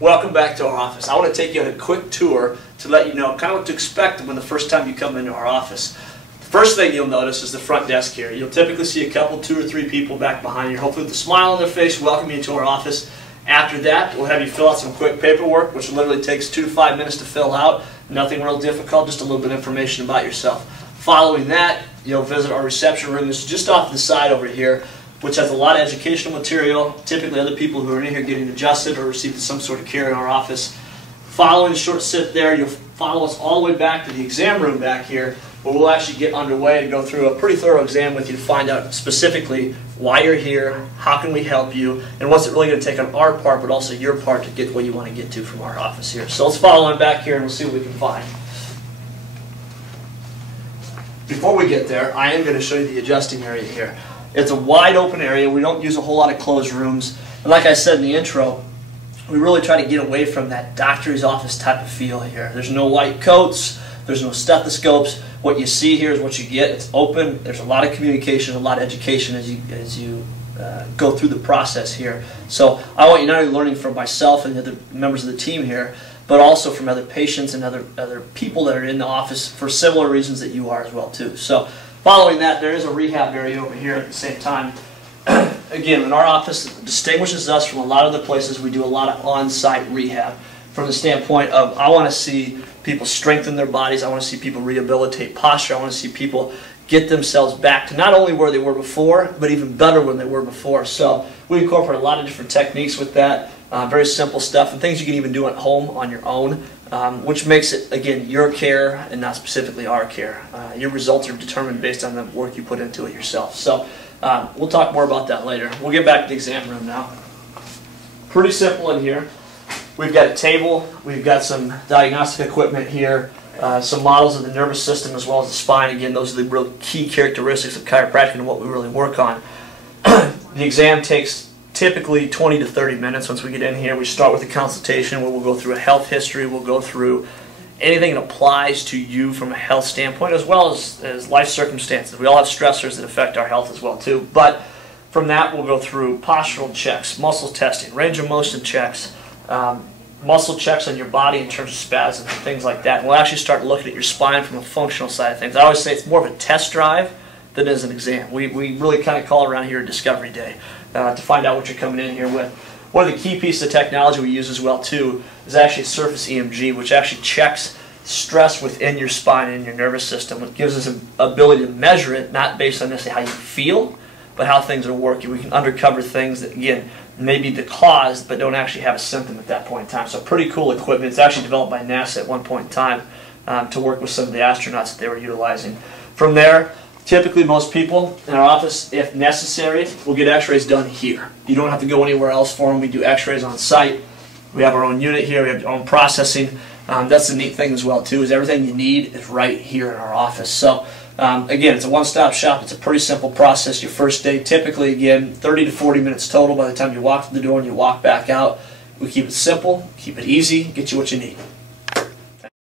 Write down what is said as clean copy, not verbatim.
Welcome back to our office. I want to take you on a quick tour to let you know kind of what to expect when the first time you come into our office. The first thing you'll notice is the front desk here. You'll typically see a couple, 2 or 3 people back behind you, hopefully with a smile on their face, welcome you to our office. After that, we'll have you fill out some quick paperwork, which literally takes 2 to 5 minutes to fill out. Nothing real difficult, just a little bit of information about yourself. Following that, you'll visit our reception room. This is just off to the side over here, which has a lot of educational material, typically other people who are in here getting adjusted or receiving some sort of care in our office. Following a short sit there, you'll follow us all the way back to the exam room back here, where we'll actually get underway and go through a pretty thorough exam with you to find out specifically why you're here, how can we help you, and what's it really going to take on our part, but also your part to get what you want to get to from our office here. So let's follow on back here and we'll see what we can find. Before we get there, I am going to show you the adjusting area here. It's a wide open area. We don't use a whole lot of closed rooms. And like I said in the intro, we really try to get away from that doctor's office type of feel here. There's no white coats. There's no stethoscopes. What you see here is what you get. It's open. There's a lot of communication, a lot of education as you go through the process here. So I want you not only learning from myself and the other members of the team here, but also from other patients and other people that are in the office for similar reasons that you are as well too. So following that, there is a rehab area over here at the same time. Again, in our office, it distinguishes us from a lot of the places. We do a lot of on-site rehab from the standpoint of I want to see people strengthen their bodies. I want to see people rehabilitate posture. I want to see people get themselves back to not only where they were before, but even better when they were before. So we incorporate a lot of different techniques with that, very simple stuff, and things you can even do at home on your own, which makes it, again, your care and not specifically our care. Your results are determined based on the work you put into it yourself. So we'll talk more about that later. We'll get back to the exam room now. Pretty simple in here. We've got a table, we've got some diagnostic equipment here, some models of the nervous system as well as the spine. Again, those are the real key characteristics of chiropractic and what we really work on. The exam takes typically 20 to 30 minutes. Once we get in here, we start with a consultation where we'll go through a health history, we'll go through anything that applies to you from a health standpoint as well as life circumstances. We all have stressors that affect our health as well too. But from that, we'll go through postural checks, muscle testing, range of motion checks, muscle checks on your body in terms of spasms and things like that. And we'll actually start looking at your spine from a functional side of things. I always say it's more of a test drive than it is an exam. We really kind of call around here a discovery day to find out what you're coming in here with. One of the key pieces of technology we use as well too is actually surface EMG, which actually checks stress within your spine and your nervous system. It gives us an ability to measure it, not based on necessarily how you feel, but how things are working. We can uncover things that, again, may be the cause, but don't actually have a symptom at that point in time. So pretty cool equipment. It's actually developed by NASA at one point in time to work with some of the astronauts that they were utilizing. From there, typically most people in our office, if necessary, will get x-rays done here. You don't have to go anywhere else for them. We do x-rays on site. We have our own unit here. We have our own processing. That's the neat thing as well too, is everything you need is right here in our office. So again, it's a one-stop shop. It's a pretty simple process. Your first day, typically, again, 30 to 40 minutes total by the time you walk through the door and you walk back out. We keep it simple, keep it easy, get you what you need.